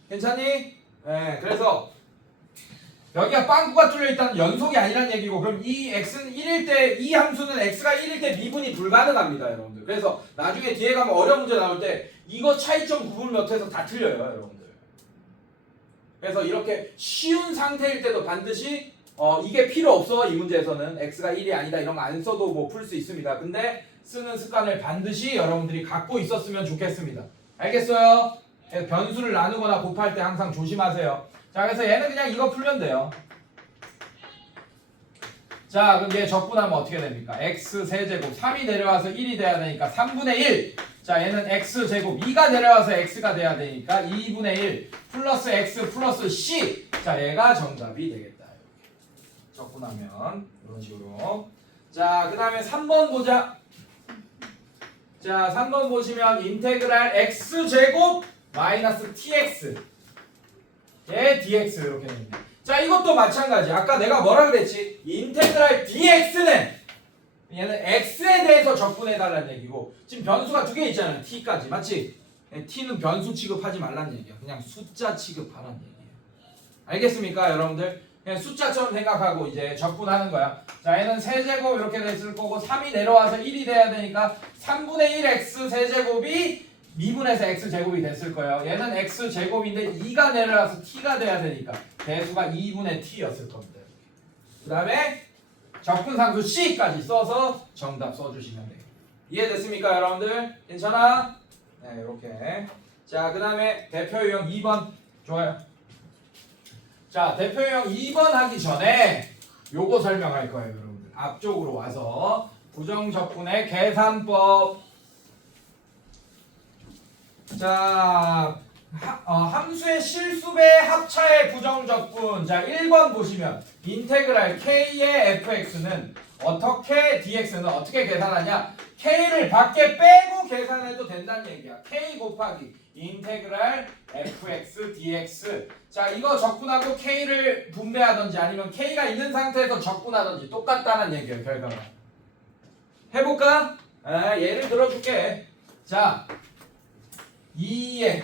괜찮니? 네, 그래서 여기가 빵꾸가 뚫려 있다는 연속이 아니란 얘기고, 그럼 이 x는 1일 때, 이 함수는 x가 1일 때 미분이 불가능합니다, 여러분들. 그래서 나중에 뒤에 가면 어려운 문제 나올 때 이거 차이점 구분 몇해서 다 틀려요, 여러분들. 그래서 이렇게 쉬운 상태일 때도 반드시 이게 필요 없어. 이 문제에서는 x가 1이 아니다 이런 거 안 써도 뭐 풀 수 있습니다. 근데 쓰는 습관을 반드시 여러분들이 갖고 있었으면 좋겠습니다. 알겠어요? 변수를 나누거나 곱할 때 항상 조심하세요. 자, 그래서 얘는 그냥 이거 풀면 돼요. 자, 그럼 얘 적분하면 어떻게 됩니까? x 세제곱 3이 내려와서 1이 돼야 되니까 3분의 1. 자, 얘는 x제곱 2가 내려와서 x가 돼야 되니까 2분의 1 플러스 x 플러스 c. 자, 얘가 정답이 되겠다. 이렇게 적분하면 이런 식으로. 자, 그 다음에 3번 보자. 자, 3번 보시면 인테그랄 x제곱 마이너스 tx 예, dx 이렇게 됩니다. 자, 이것도 마찬가지. 아까 내가 뭐라 그랬지? 인테그랄 dx는 얘는 x에 대해서 적분해달라는 얘기고, 지금 변수가 두 개 있잖아요. t까지. 맞지? t는 변수 취급하지 말라는 얘기야. 그냥 숫자 취급하라는 얘기예요. 알겠습니까, 여러분들? 그냥 숫자처럼 생각하고 이제 적분하는 거야. 자, 얘는 세제곱 이렇게 됐을 거고 3이 내려와서 1이 돼야 되니까 3분의 1 x 세제곱이 미분해서 x제곱이 됐을 거예요. 얘는 x제곱인데 2가 내려와서 t가 돼야 되니까 대수가 2분의 t였을 겁니다. 그 다음에 적분상수 c까지 써서 정답 써주시면 돼요. 이해됐습니까, 여러분들? 괜찮아? 네, 이렇게. 자, 그 다음에 대표 유형 2번. 좋아요. 자, 대표 유형 2번 하기 전에 요거 설명할 거예요, 여러분들. 앞쪽으로 와서 부정적분의 계산법. 자, 함수의 실수배 합차의 부정적분. 자, 1번 보시면 인테그랄 k의 fx는 어떻게 dx는 어떻게 계산하냐? k를 밖에 빼고 계산해도 된다는 얘기야. k 곱하기 인테그랄 fx dx. 자, 이거 적분하고 k를 분배하든지 아니면 k가 있는 상태에서 적분하든지 똑같다는 얘기예요, 결과가. 해볼까? 예를 들어줄게. 자, 2에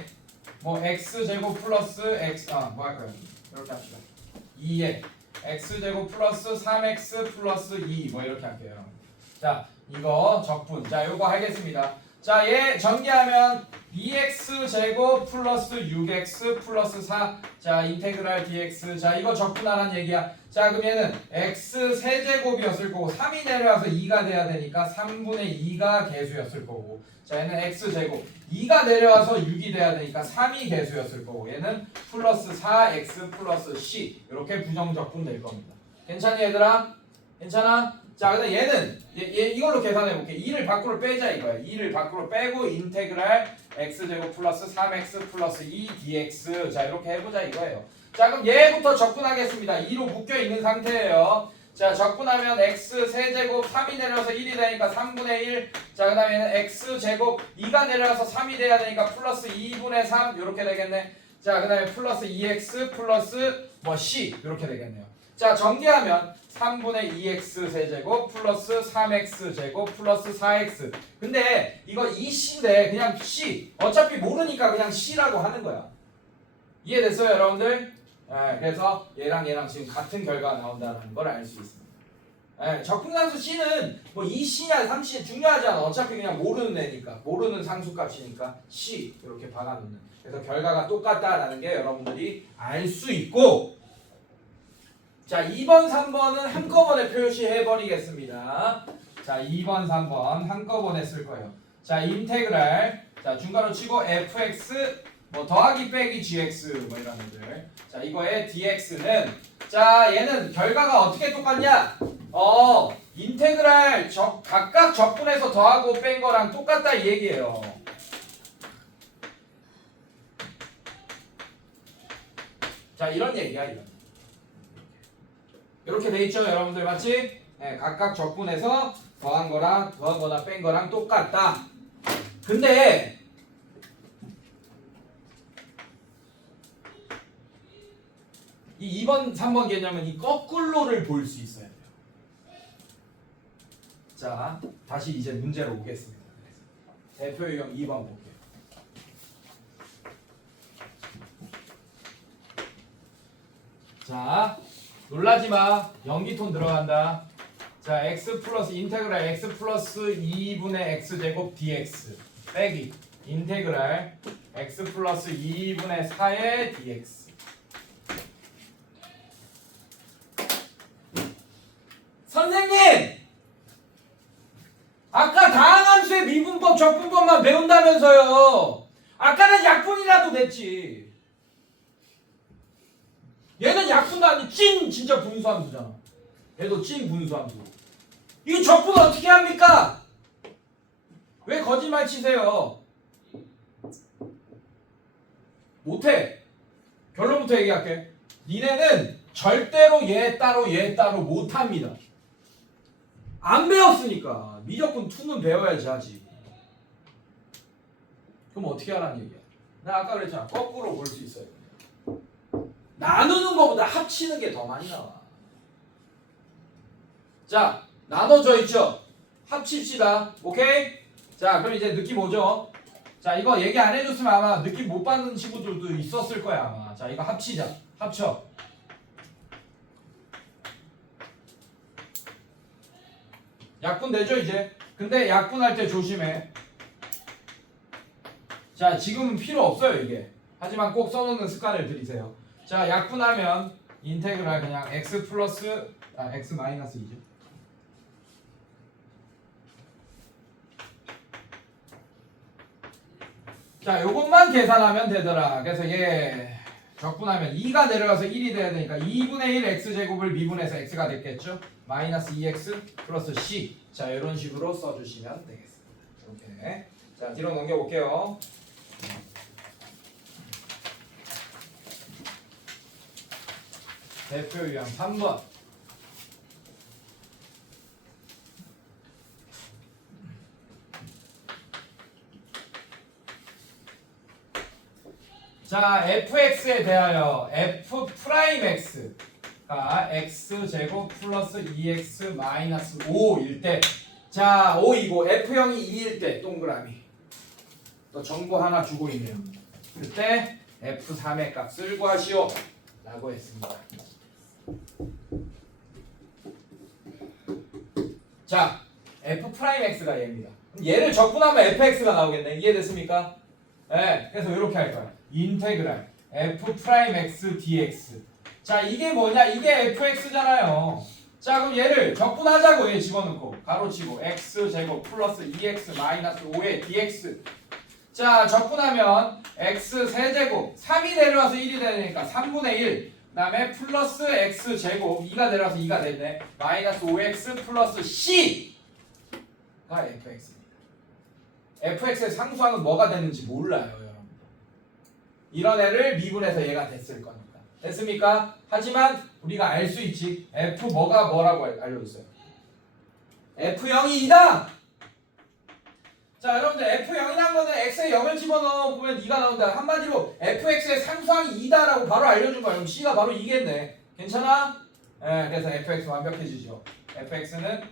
뭐 x제곱 플러스 x 뭐 할까요? 이렇게 합시다. 2에 x제곱 플러스 3x 플러스 2 뭐 이렇게 할게요. 자, 이거 적분. 자, 요거 하겠습니다. 자, 얘 전개하면 2x제곱 플러스 6x 플러스 4. 자, 인테그랄 dx. 자, 이거 적분하라는 얘기야. 자, 그럼 얘는 x 세제곱이었을 거고 3이 내려와서 2가 돼야 되니까 3분의 2가 계수였을 거고, 자, 얘는 x제곱 2가 내려와서 6이 돼야 되니까 3이 계수였을 거고, 얘는 플러스 4x 플러스 c. 이렇게 부정적분 될 겁니다. 괜찮니, 얘들아? 괜찮아? 자, 근데 얘는 얘 이걸로 계산해 볼게. 2를 밖으로 빼자 이거야. 2를 밖으로 빼고 인테그랄 x제곱 플러스 3x 플러스 2 dx. 자, 이렇게 해보자 이거예요. 자, 그럼 얘부터 적분하겠습니다. 2로 묶여 있는 상태예요. 자, 적분하면 x 세제곱 3이 내려와서 1이 되니까 3분의 1. 자, 그 다음에는 x제곱 2가 내려와서 3이 돼야 되니까 플러스 2분의 3 이렇게 되겠네. 자, 그 다음에 플러스 2x 플러스 뭐 c 이렇게 되겠네요. 자, 전개하면 3분의 2x 세제곱 플러스 3x 제곱 플러스 4x. 근데 이거 2c인데 그냥 c. 어차피 모르니까 그냥 c라고 하는 거야. 이해됐어요, 여러분들? 그래서 얘랑 지금 같은 결과가 나온다는 걸 알 수 있습니다. 적분상수 c는 뭐 2c냐 3c 중요하지 않아. 어차피 그냥 모르는 애니까, 모르는 상수값이니까 c 이렇게 박아놓는. 그래서 결과가 똑같다라는 게 여러분들이 알 수 있고, 자, 2번, 3번은 한꺼번에 표시해버리겠습니다. 자, 2번, 3번 한꺼번에 쓸 거예요. 자, 인테그랄. 자, 중괄호 치고 fx 뭐 더하기 빼기 gx 뭐 이런 애들. 자, 이거의 dx는, 자, 얘는 결과가 어떻게 똑같냐? 인테그랄 각각 적분해서 더하고 뺀 거랑 똑같다 이 얘기예요. 자, 이런 얘기야, 이런. 이렇게 돼 있죠, 여러분들. 맞지? 각각 적분해서 더한 거나 뺀 거랑 똑같다. 근데 이 이 2번, 3번 개념은 이 거꾸로를 볼 수 있어야 돼요. 자, 다시 이제 문제로 오겠습니다. 대표 유형 2번 볼게요. 자, 놀라지 마. 연기톤 들어간다. 자, x 플러스 인테그랄 x 플러스 2분의 x 제곱 dx 빼기 인테그랄 x 플러스 2분의 4의 dx. 선생님! 아까 다항함수의 미분법, 적분법만 배운다면서요. 아까는 약분이라도 됐지. 얘는 약분도 아니 진짜 분수함수잖아. 얘도 찐 분수함수. 이 적분 어떻게 합니까? 왜 거짓말 치세요? 못해. 결론부터 얘기할게. 니네는 절대로 얘 따로 못합니다. 안 배웠으니까. 미적분 2는 배워야지 하지. 그럼 어떻게 하라는 얘기야? 나 아까 그랬잖아. 거꾸로 볼 수 있어요. 나누는 것보다 합치는 게 더 많이 나와. 자, 나눠져 있죠? 합칩시다. 오케이? 자, 그럼 이제 느낌 오죠? 자, 이거 얘기 안 해줬으면 아마 느낌 못 받는 친구들도 있었을 거야 아마. 자, 이거 합치자. 합쳐. 약분 되죠 이제? 근데 약분할 때 조심해. 자, 지금은 필요 없어요 이게. 하지만 꼭 써놓는 습관을 들이세요. 자, 약분하면 인테그랄 그냥 x 플러스 x 마이너스 2죠. 자, 요것만 계산하면 되더라. 그래서 얘 적분하면 2가 내려가서 1이 돼야 되니까 2분의 1 x제곱을 미분해서 x가 됐겠죠? 마이너스 2x 플러스 c. 자, 이런 식으로 써주시면 되겠습니다. 이렇게. 자, 뒤로 넘겨볼게요. 대표 유형 3번. 자, fx에 대하여 f 프라임 x가 x제곱 플러스 2x 마이너스 5일 때, 자, 5이고 f형이 2일 때 동그라미 또 정보 하나 주고 있네요. 그때 f3의 값을 구하시오 라고 했습니다. 자, f 프라임 x가 얘입니다. 얘를 적분하면 fx가 나오겠네. 이해됐습니까? 네, 그래서 이렇게 할 거야. 인테그랄 f 프라임 x dx. 자, 이게 뭐냐? 이게 fx잖아요. 자, 그럼 얘를 적분하자고. 얘 집어넣고 가로치고 x 제곱 플러스 2x 마이너스 5의 dx. 자, 적분하면 x 세제곱 3이 내려와서 1이 되니까 3분의 1. 그 다음에 플러스 x 제곱 2가 내려와서 2가 됐네. 마이너스 5x 플러스 c가 fx입니다. fx의 상수항은 뭐가 됐는지 몰라요, 여러분. 이런 애를 미분해서 얘가 됐을 거니까. 됐습니까? 하지만 우리가 알 수 있지. f 뭐가 뭐라고 알려줬어요. f0이 2다. 자, 여러분들 f0이라는 거는 x에 0을 집어넣어 보면 2가 나온다. 한마디로 fx의 상수항이 2다라고 바로 알려준 거야. 그럼 c가 바로 2겠네. 괜찮아? 네, 그래서 fx 완벽해지죠. fx는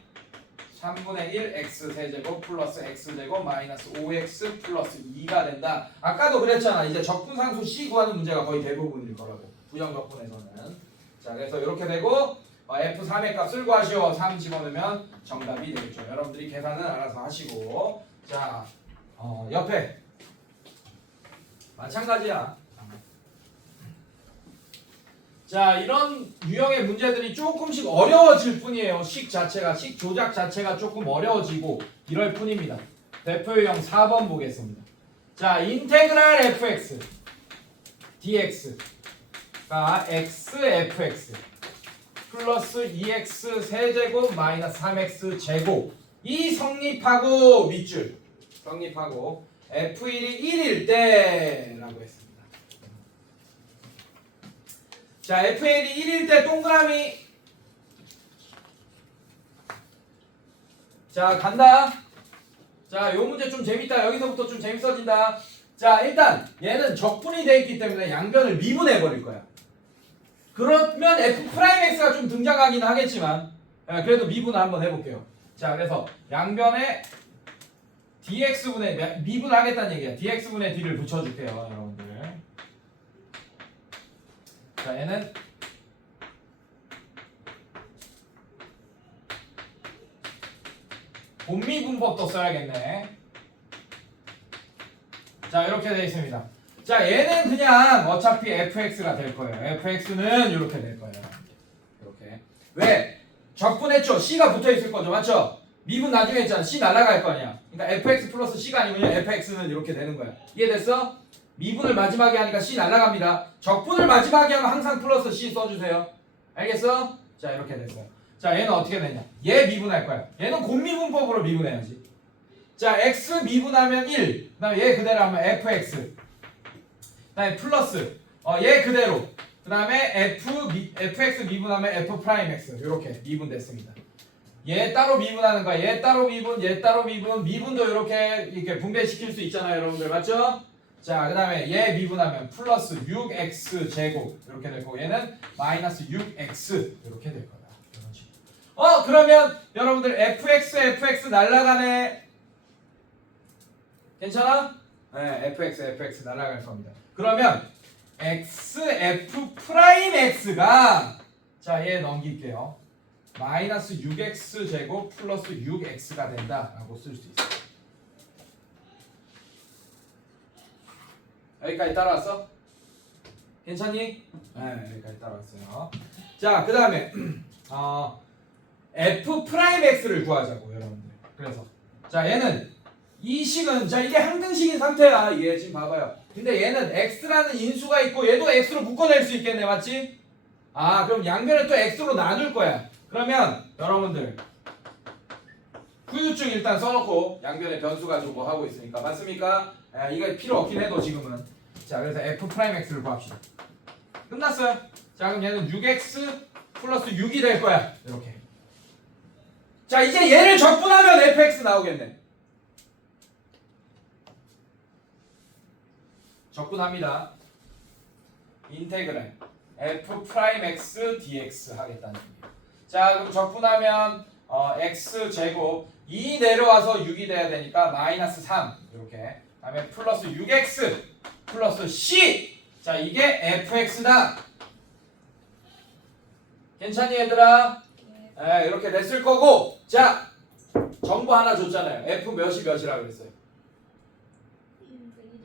3분의 1 x 세제곱 플러스 x 제곱 마이너스 5x 플러스 2가 된다. 아까도 그랬잖아. 이제 적분상수 c 구하는 문제가 거의 대부분일 거라고. 부정적분에서는. 자, 그래서 이렇게 되고 f3의 값을 구하시오. 3 집어넣으면 정답이 되겠죠. 여러분들이 계산은 알아서 하시고. 자, 옆에 마찬가지야. 자, 이런 유형의 문제들이 조금씩 어려워질 뿐이에요. 식 조작 자체가 조금 어려워지고 이럴 뿐입니다. 대표 유형 4번 보겠습니다. 자, 인테그랄 fx dx가 xfx 플러스 2x 세제곱 마이너스 3x 제곱 이 성립하고 밑줄 성립하고 f1이 1일 때 라고 했습니다. 자, fn이 1일 때 동그라미. 자, 간다. 자, 요 문제 좀 재밌다. 여기서부터 좀 재밌어진다. 자, 일단 얘는 적분이 돼 있기 때문에 양변을 미분해 버릴 거야. 그러면 f 프라임 x가 좀 등장하긴 하겠지만 그래도 미분을 한번 해볼게요. 자, 그래서 양변에 dx분의 미분을 하겠다는 얘기야. dx분의 d를 붙여줄게요, 여러분들. 자, 얘는 곱미분법도 써야겠네. 자, 이렇게 되어 있습니다. 자, 얘는 그냥 어차피 fx가 될 거예요. fx는 이렇게 될 거예요. 이렇게. 왜? 적분했죠. c가 붙어 있을 거죠. 맞죠? 미분 나중에 했잖아. c 날아갈 거 아니야. 그러니까 fx 플러스 c가 아니면 fx는 이렇게 되는 거야. 이해됐어? 미분을 마지막에 하니까 c 날아갑니다. 적분을 마지막에 하면 항상 플러스 c 써주세요. 알겠어? 자, 이렇게 됐어요. 자, 얘는 어떻게 되냐? 얘 미분할 거야. 얘는 곱미분법으로 미분해야지. 자, x 미분하면 1. 그 다음에 얘 그대로 하면 fx. 그 다음에 플러스 얘 그대로. 그 다음에 fx 미분하면 f 프라임 x. 이렇게 미분됐습니다. 얘 따로 미분하는 거야. 얘 따로 미분, 얘 따로 미분. 미분도 이렇게 분배시킬 수 있잖아요, 여러분들. 맞죠? 자, 그 다음에 얘 미분하면 플러스 6x 제곱 이렇게 될 거고, 얘는 마이너스 6x 이렇게 될 거다. 이런 식으로. 그러면 여러분들 fx 날라가네. 괜찮아? 네, fx 날아갈 겁니다. 그러면 f 프라임 x가, 자, 얘 넘길게요. 마이너스 6x 제곱 플러스 6x가 된다라고 쓸 수 있어요. 여기까지 따라왔어? 괜찮니? 네, 여기까지 따라왔어요. 자, 그 다음에 f 프라임 x를 구하자고, 여러분들. 그래서 자, 얘는 이 식은, 자, 이게 항등식인 상태야. 이게 지금 봐봐요. 근데 얘는 x라는 인수가 있고 얘도 x로 묶어낼 수 있겠네. 맞지? 그럼 양변을 또 x로 나눌 거야. 그러면 여러분들 후유증 일단 써놓고, 양변에 변수 가지고 뭐 하고 있으니까. 맞습니까? 이거 필요 없긴 해도 지금은. 자, 그래서 f 프라임 x를 구합시다. 끝났어요. 자, 그럼 얘는 6x 플러스 6이 될 거야. 이렇게. 자, 이제 얘를 적분하면 fx 나오겠네. 적분합니다. 인테그랄 f 프라임 x dx 하겠다는 얘기예요. 자, 그럼 적분하면 x 제곱 2 내려와서 6이 돼야 되니까 마이너스 3 이렇게. 다음에 플러스 6x 플러스 c. 자, 이게 fx다. 괜찮니, 얘들아? 네, 이렇게 됐을 거고. 자, 정보 하나 줬잖아요. f 몇이 몇이라고 그랬어요.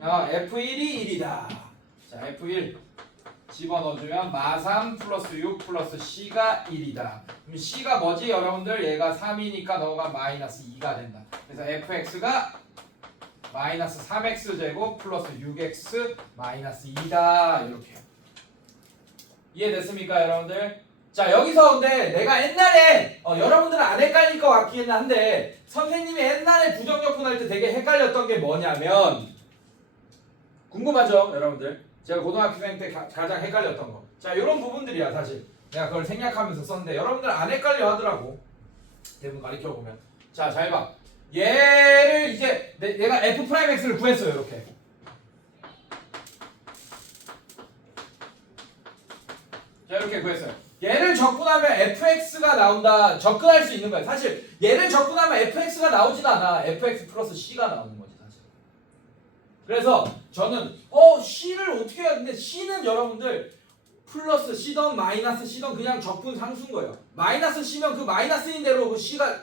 f1이 1이다. 자, f1 집어넣어주면 마3 플러스 6 플러스 c가 1이다. 그럼 c가 뭐지, 여러분들? 얘가 3이니까 너가 마이너스 2가 된다. 그래서 fx가 마이너스 3x 제곱 플러스 6x 마이너스 2다. 이렇게. 이해됐습니까, 여러분들? 자, 여기서 근데 내가 옛날에 여러분들은 안 헷갈릴 것 같기는 한데, 선생님이 옛날에 부정역분할 때 되게 헷갈렸던 게 뭐냐면, 궁금하죠, 여러분들? 제가 고등학생 때 가장 헷갈렸던 거. 자, 이런 부분들이야, 사실. 내가 그걸 생략하면서 썼는데 여러분들 안 헷갈려 하더라고. 대부분 가르쳐 보면. 자, 잘 봐. 얘를 이제 내가 f 프라임 x를 구했어요, 이렇게. 자, 이렇게 구했어요. 얘를 적분하면 fx가 나온다. 접근할 수 있는 거야. 사실 얘를 적분하면 fx가 나오지도 않아. fx 플러스 c가 나오는 거지, 사실. 그래서 저는 c를 어떻게 해야 되는데, c는 여러분들 플러스 c던 마이너스 c던 그냥 적분 상수인 거예요. 마이너스 c면 그 마이너스인 대로 그 c가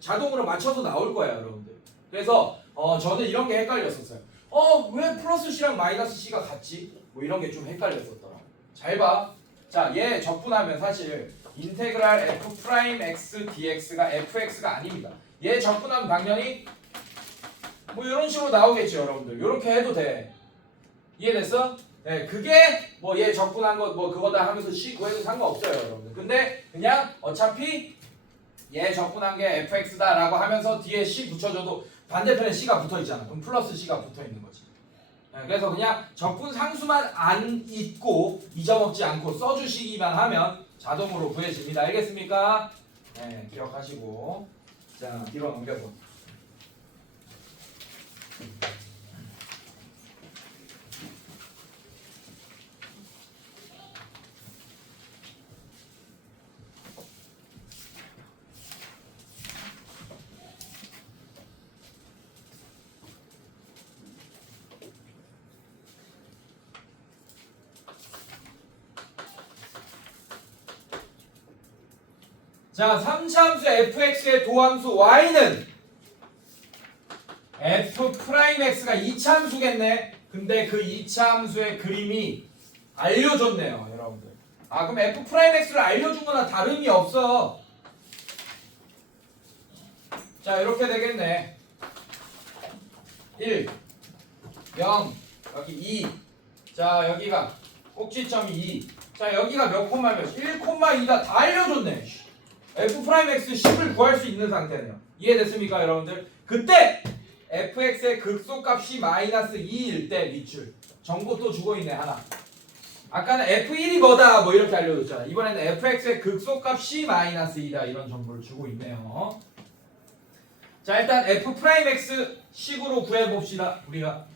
자동으로 맞춰서 나올 거예요, 여러분들. 그래서 저는 이런 게 헷갈렸었어요. 왜 플러스 c랑 마이너스 c가 같지? 뭐 이런 게 좀 헷갈렸었더라. 잘 봐. 자, 얘 적분하면 사실 인테그랄 f 프라임 x dx가 fx가 아닙니다. 얘 적분하면 당연히 뭐 이런 식으로 나오겠죠, 여러분들. 이렇게 해도 돼. 이해됐어? 네, 그게 뭐 얘 적분한 거 뭐 그거다 하면서 c 구해도 상관없어요, 여러분들. 근데 그냥 어차피 얘 적분한 게 fx다라고 하면서 뒤에 c 붙여줘도 반대편에 c가 붙어 있잖아. 그럼 플러스 c가 붙어 있는 거지. 네, 그래서 그냥 적분 상수만 안 잊고 잊어먹지 않고 써주시기만 하면 자동으로 구해집니다. 알겠습니까? 네, 기억하시고. 자, 뒤로 넘겨서. 자, 3차함수 fx의 도함수 y는 f'x가 2차함수겠네. 근데 그 2차함수의 그림이 알려줬네요, 여러분들. 아, 그럼 f'x를 알려준 거나 다름이 없어. 자, 이렇게 되겠네. 1, 0, 여기 2. 자, 여기가 꼭지점이 2. 자, 여기가 몇 콤마 몇? 1,2다. 다 알려줬네. f'x 10을 구할 수 있는 상태네요. 이해됐습니까, 여러분들? 그때 fx의 극소값이 마이너스 2일 때 밑줄. 정보 또 주고 있네, 하나. 아까는 f1이 뭐다 뭐 이렇게 알려줬잖아. 이번에는 fx의 극소값이 마이너스 2다 이런 정보를 주고 있네요. 자, 일단 f'x 식으로 구해봅시다, 우리가.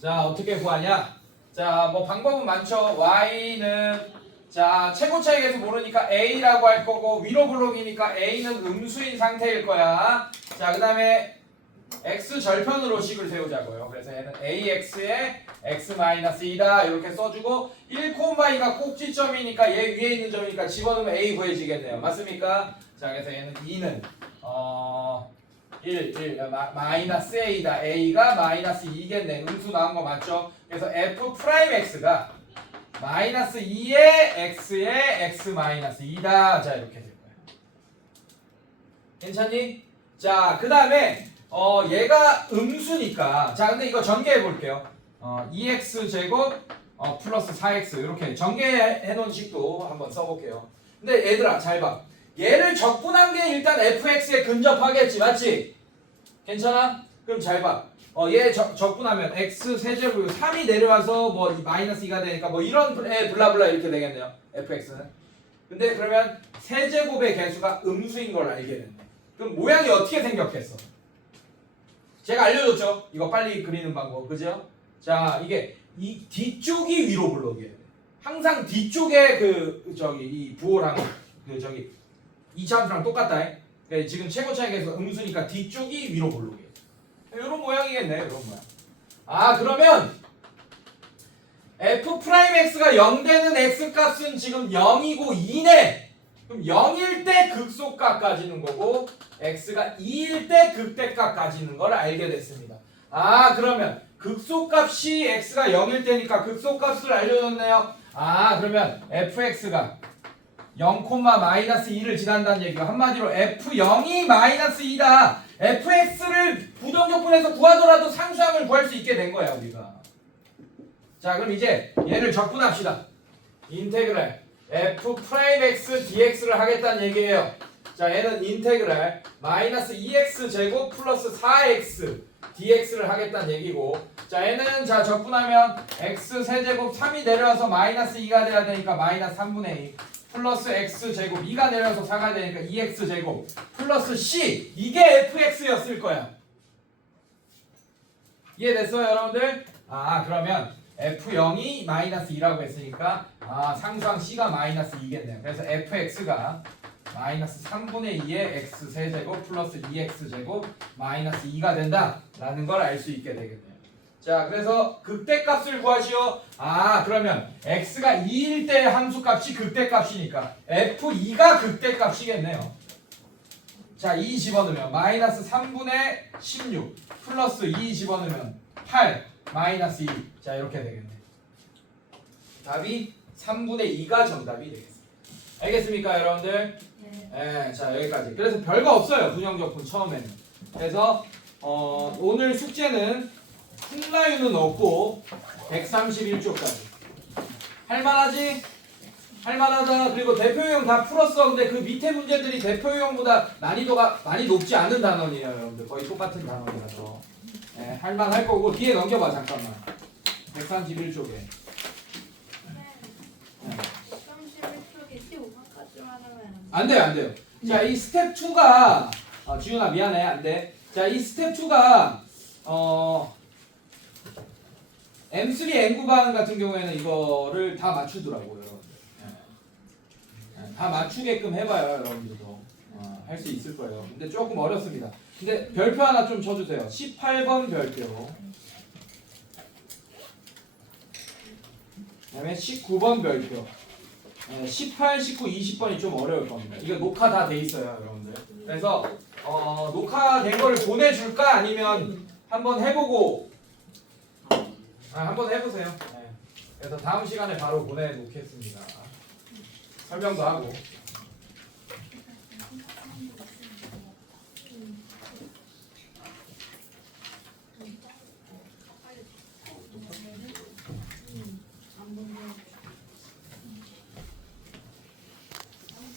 자, 어떻게 구하냐? 자, 뭐 방법은 많죠. y는 자, 최고 차익에서 모르니까 a라고 할 거고, 위로 블록이니까 a는 음수인 상태일 거야. 자, 그 다음에 x 절편으로 식을 세우자고요. 그래서 얘는 ax의 x-2다 이렇게 써주고, 1,2가 꼭지점이니까 얘 위에 있는 점이니까 집어넣으면 a 구해지겠네요. 맞습니까? 자, 그래서 얘는 2는 마이너스 a다. a가 마이너스 2겠네. 음수 나온 거 맞죠? 그래서 f'x가 마이너스 2의 x의 x-2다. 자, 이렇게 될 거예요. 괜찮니? 자, 그 다음에 얘가 음수니까, 자, 근데 이거 전개해 볼게요. 2x 제곱 플러스 4x 이렇게 전개해 놓은 식도 한번 써볼게요. 근데 얘들아 잘 봐. 얘를 적분한 게 일단 fx에 근접하겠지, 맞지? 괜찮아? 그럼 잘 봐. 얘 적분하면 x 세제곱 3이 내려와서 뭐 마이너스 2가 되니까 뭐 이런 블라블라 이렇게 되겠네요, fx는. 근데 그러면 세제곱의 개수가 음수인 걸 알게 됐네. 그럼 모양이 어떻게 생겼겠어? 제가 알려줬죠? 이거 빨리 그리는 방법, 그죠? 자, 이게 이 뒤쪽이 위로 블록이에요. 항상 뒤쪽에 이 부호랑 이차함수랑 똑같다. 그러니까 지금 최고 차익에서 음수니까 뒤쪽이 위로 블록이에요. 이런 모양이겠네, 이런 모양. 아, 그러면 f'x가 0 되는 x값은 지금 0이고 2네. 그럼 0일 때 극소값 가지는 거고, x가 2일 때 극대값 가지는 걸 알게 됐습니다. 아, 그러면 극소값이 x가 0일 때니까 극소값을 알려줬네요. 아, 그러면 fx가 0,-2를 지난다는 얘기가 한마디로 f0이 마이너스 2다. fx를 부정적분해서 구하더라도 상수함을 구할 수 있게 된 거야, 우리가. 자, 그럼 이제 얘를 적분합시다. 인테그랄 f'x dx를 하겠다는 얘기예요. 자, 얘는 인테그랄 마이너스 2x 제곱 플러스 4x dx를 하겠다는 얘기고, 자, 얘는 자 적분하면 x 세제곱 3이 내려와서 마이너스 2가 돼야 되니까 마이너스 3분의 2 플러스 x 제곱 2가 내려와서 4가 되니까 2x 제곱 플러스 c, 이게 fx였을 거야. 이해됐어요, 여러분들? 아, 그러면 f0이 마이너스 2라고 했으니까 상수항 c가 마이너스 2겠네요. 그래서 fx가 마이너스 3분의 2의 x 세제곱 플러스 2x 제곱 마이너스 2가 된다 라는 걸 알 수 있게 되겠네요. 자, 그래서 극대값을 구하시오. 아, 그러면 x가 2일 때 함수값이 극대값이니까 f2가 극대값이겠네요. 자, 2 집어넣으면 마이너스 3분의 16 플러스 2 집어넣으면 8 마이너스 2. 자, 이렇게 되겠네. 답이 3분의 2가 정답이 되겠습니다. 알겠습니까, 여러분들? 네. 자, 여기까지. 그래서 별거 없어요, 부정적분 처음에는. 그래서 오늘 숙제는 흉라유는 없고 131쪽까지. 할만하지? 할만하다. 그리고 대표유형 다 풀었어. 근데 그 밑에 문제들이 대표유형보다 난이도가 많이 높지 않은 단원이에요, 여러분들. 거의 똑같은 단원이라서. 네, 할만할 거고. 뒤에 넘겨봐, 잠깐만. 131쪽에. 네. 31쪽에 15번까지만 하면 안 돼요, 안 돼요. 자, 이 스텝 2가 지훈아 미안해, 안 돼. 자, 이 스텝 2가 M3 N9반 같은 경우에는 이거를 다 맞추더라고요. 다 맞추게끔 해봐요, 여러분들도. 할 수 있을 거예요. 근데 조금 어렵습니다. 근데 별표 하나 좀 쳐주세요. 18번 별표. 그다음에 19번 별표. 18, 19, 20번이 좀 어려울 겁니다. 이거 녹화 다 돼 있어요, 여러분들. 그래서 녹화된 거를 보내줄까 아니면 한번 해보고 한번 해보세요. 그래서 다음 시간에 바로 보내놓겠습니다. 설명도 하고.